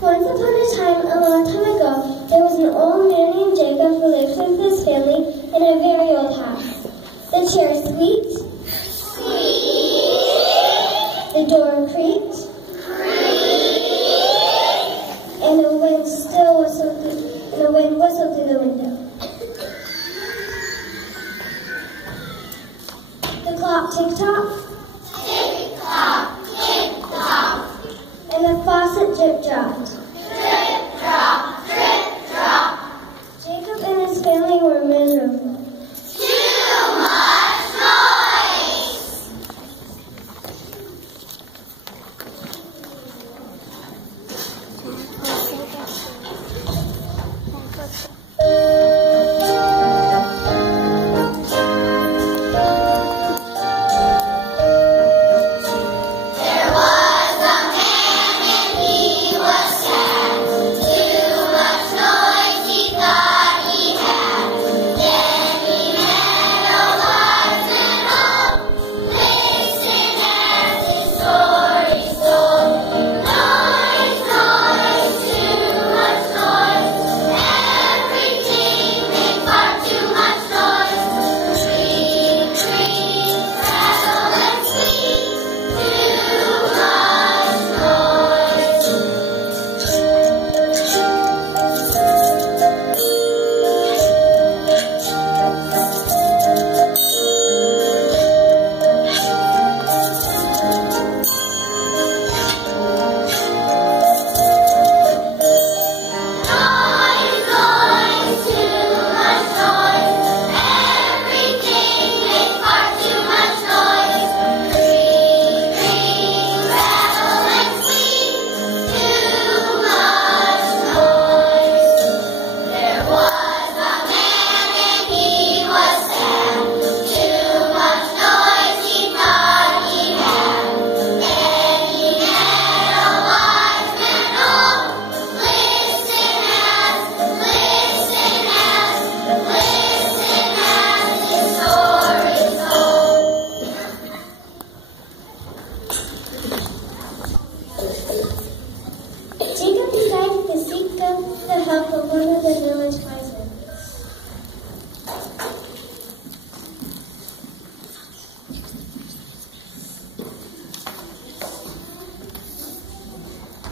Once upon a time, a long time ago, there was an old man named Jacob who lived with his family in a very old house. The chair squeaked. Squeak. The door creaked. Creak. And the wind whistled through the window. The clock tick-tock. Tick-tock, tick-tock. And the faucet drip-dropped. Drip, drop, drip, drop. Jacob and his family were miserable. Too much noise! Jacob decided to seek the help of one of the village wise men.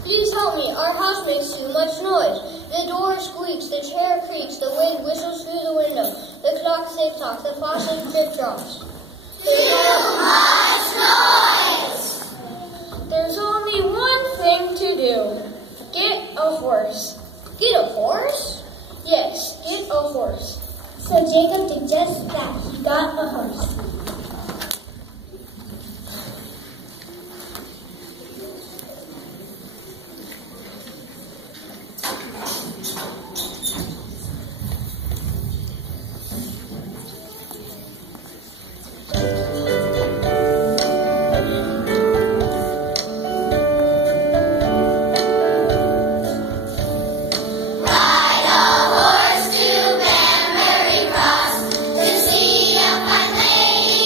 Please help me. Our house makes too much noise. The door squeaks, the chair creaks, the wind whistles through the window, the clock tick-tocks, the faucet drip-drops. Too much noise! There's only one thing to do. Get a horse. Get a horse? Yes, get a horse. So Jacob did just that. He got a horse. Ride a horse to Banbury Cross to see a fine lady.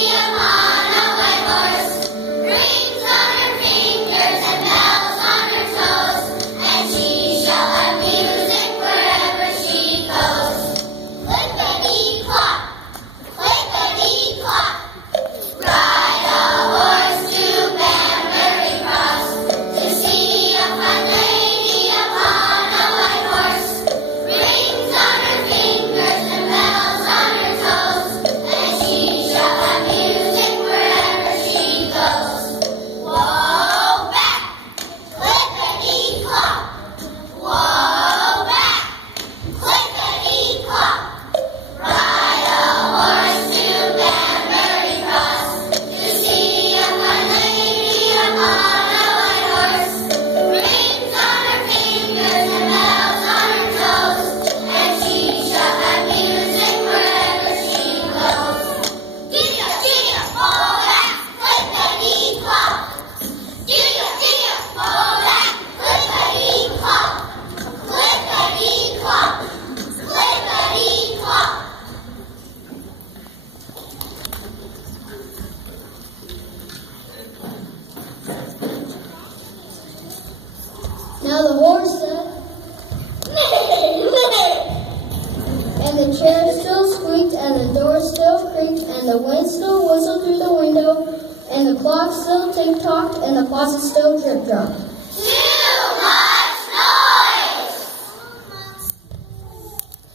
and the door still creaked, and the wind still whistled through the window, and the clock still tick-tocked, and the faucet still drip-dropped. Too much noise!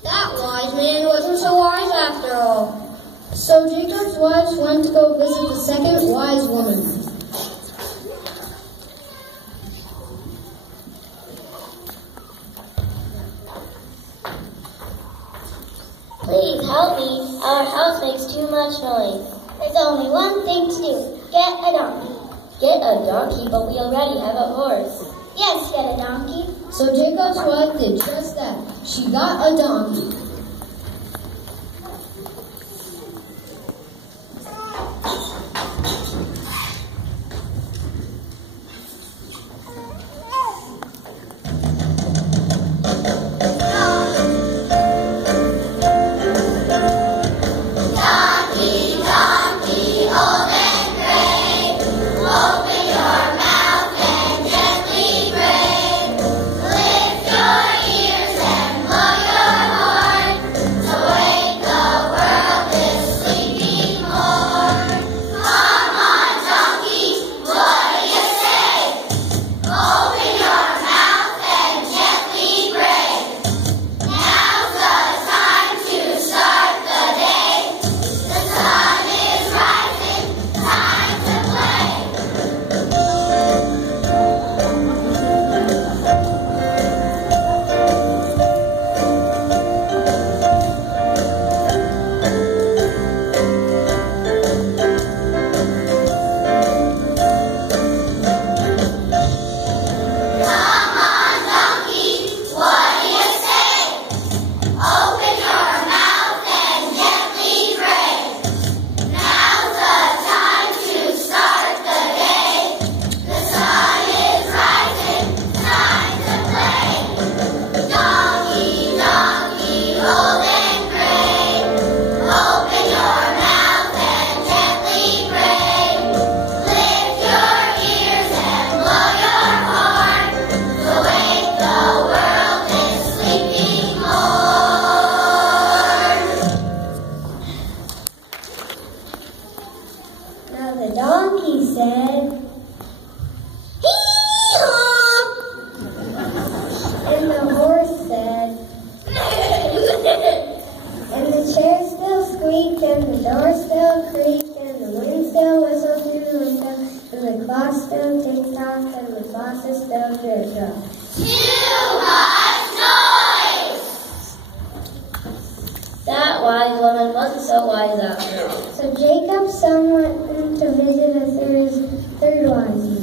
That wise man wasn't so wise after all. So Jacob's wives went to go visit the second wise woman. Please help me. Our house makes too much noise. There's only one thing to do. Get a donkey. Get a donkey, but we already have a horse. Yes, get a donkey. So Jacob's wife did just that. She got a donkey. That wise woman wasn't so wise after all. So Jacob's son went to visit his third wise man.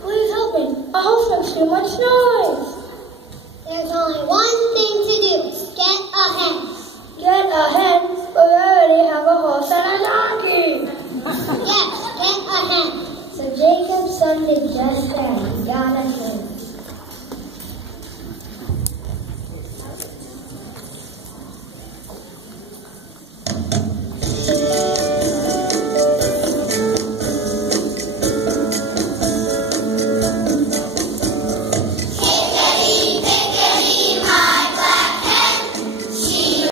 Please help me. Our house makes too much noise. There's only one thing to do. Get a hen. Get a hen, but we already have a horse and a donkey. Yes, get a hen. So Jacob's son did just that. He got a hen.